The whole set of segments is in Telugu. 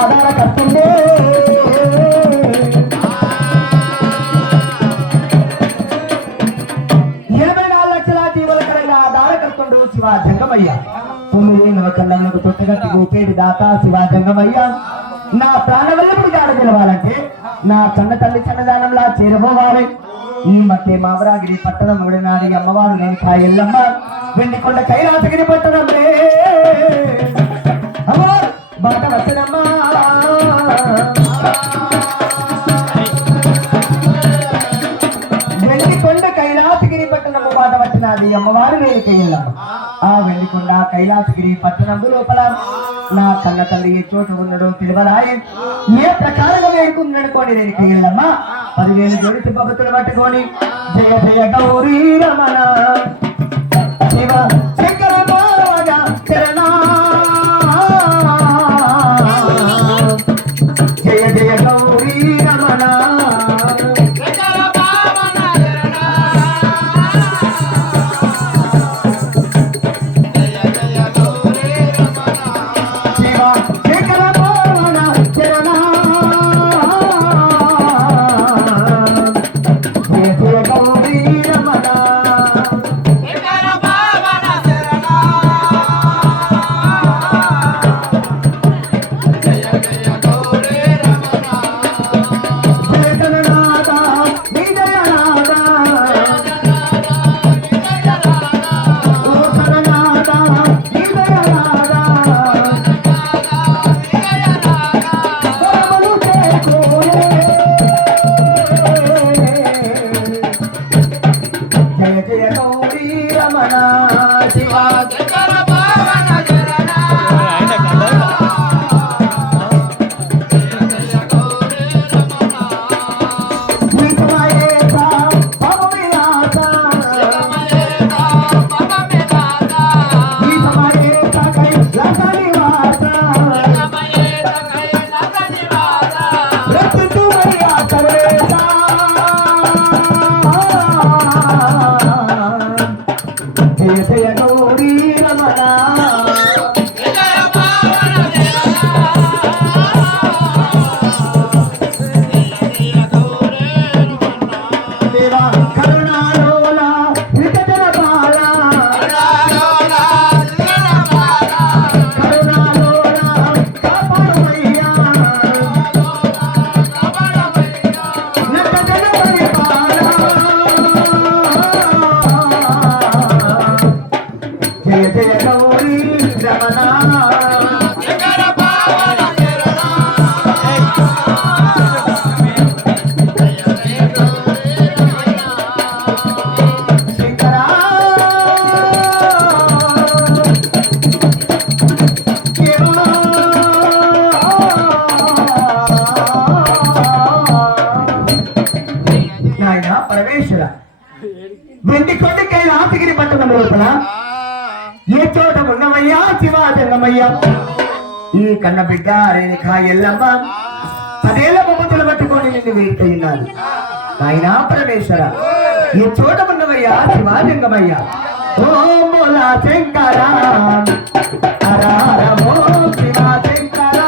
ఆధార కట్టుండే శివ జంగమయ్య 9 నవకళ్ళకు తొట్టగట్టి గోపేడి దాత శివ జంగమయ్య నా ప్రాణవల్లపుడు జాడ గెలవాలంటే నా కన్న తల్లి చన్నదానంలా చేరుకోవాలి. ఈ మధ్య మామరాగిరి పట్టణం ఉడినాడి అమ్మవారు నేను కాయల్లమ్మ వెండికొండ కైలాసగిరి పట్టణం అమ్మవారు బాట వచ్చనమ్మా వెండికొండ కైలాసగిరి పట్టణము బాట వచ్చినది అమ్మవారు నేను కాయల్లమ్మ. ఆ వెండికొండ కైలాసగిరి పట్టణం లోపల నా కన్న తల్లి ఏ చోటు ఉన్నాడో పిలవరాయి. ఏ ప్రకారంగా వేడుకున్నాడుకోండి నేను కాయల్లమ్మ 10,000 జోడి భక్తులు పట్టుకొని జయ జయ గౌరీ రమణ శివ శంకర చరణ జయ జయ గౌరీ రమణ వెండికొండ కైలాసగిరి పట్టణం లోపల ఏ చోట ఉన్నవయ్యా శివ జంగమయ్య ఈ కన్న బిడ్డ రేణుక ఎల్లమ్మ 10 ఏళ్ల బొమ్మతులు పట్టుకొని నిన్ను వేడుకయ్యాను. ఆయన పరమేశ్వర ఈ చోట ఉన్నవయ్యా శివ జంగమయ్య ఓం బోలా శంకర హర హర ఓం శివ శంకర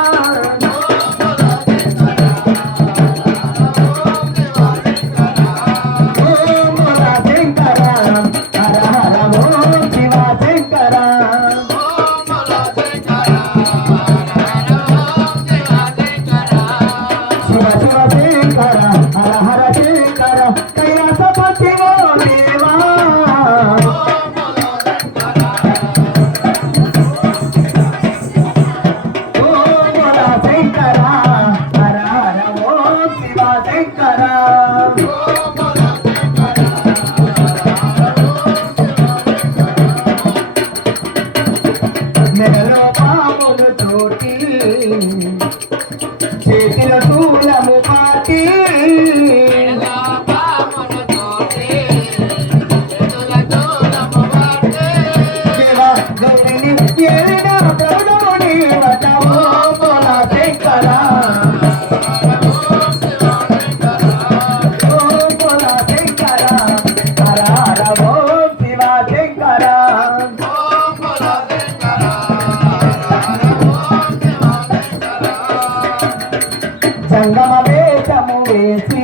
సంగమ వేషము వేసి